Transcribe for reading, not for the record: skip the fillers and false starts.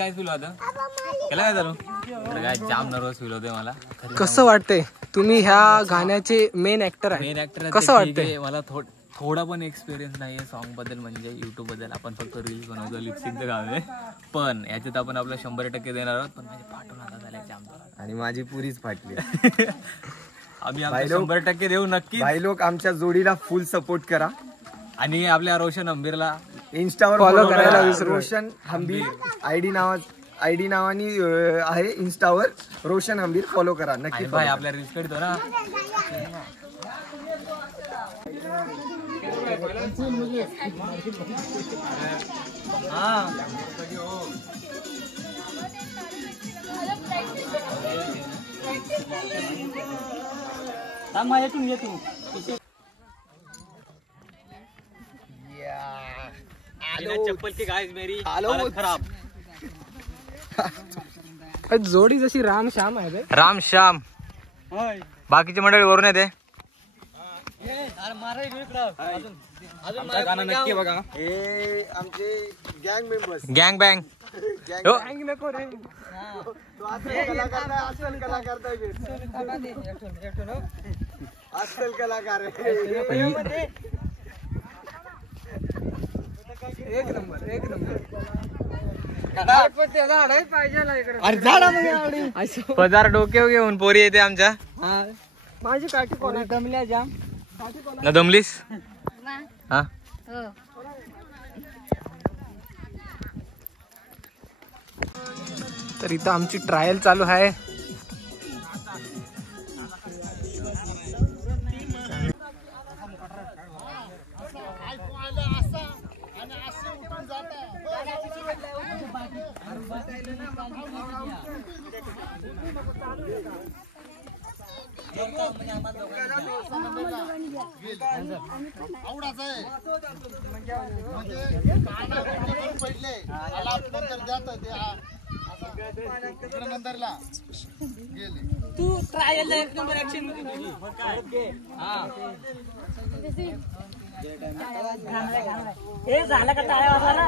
काय फील होतं केला काय झालं काय जाम नर्वस फील होते मला. कसं वाटतंय तुम्ही ह्या गाण्याचे मेन ऍक्टर आहे? मेन ऍक्टर कसं वाटतंय? मला थोडा पण एक्सपिरियन्स नाहीये सॉन्ग बद्दल, म्हणजे युट्यूब बद्दल. आपण फक्त रील्स बनवतो, लिपसिंगचं काम आहे. पण याच्यात आपण आपलं 100% देणार आहोत. पण माझे फाटून आता झाले जाम आणि माझी पुरीच फाटली. आम्ही 100% देऊ नक्की. भाई लोक आमच्या जोडीला फुल सपोर्ट करा आणि आपल्या रोशन हंबीरला इंस्टावर फॉलो करायला विसरू नका. रोशन हंबीर आयडी नावानी आहे इंस्टावर. रोशन हंबीर फॉलो करा नक्की. भाई आपल्या रील्स कडतो ना. चप्पल की गाइस मेरी हालत खराब. जोडी जशी राम श्याम आहे रे. राम श्याम. बाकीची मंडळी वरून येते. गाणं नक्की बघा. हे आमचे गँग मेंबर्स. गँग बँग. आजकाल कलाकार एक नंबर पदार डोके घेऊन पोरी येते आमच्या. माझी काठी कोणा दमल्या जाम न दमलीस. हा तर इथं आमची ट्रायल चालू आहे. तू ट्रायल एक नंबर ऍक्शन हे झालं का टाळ्या वाजवा ना.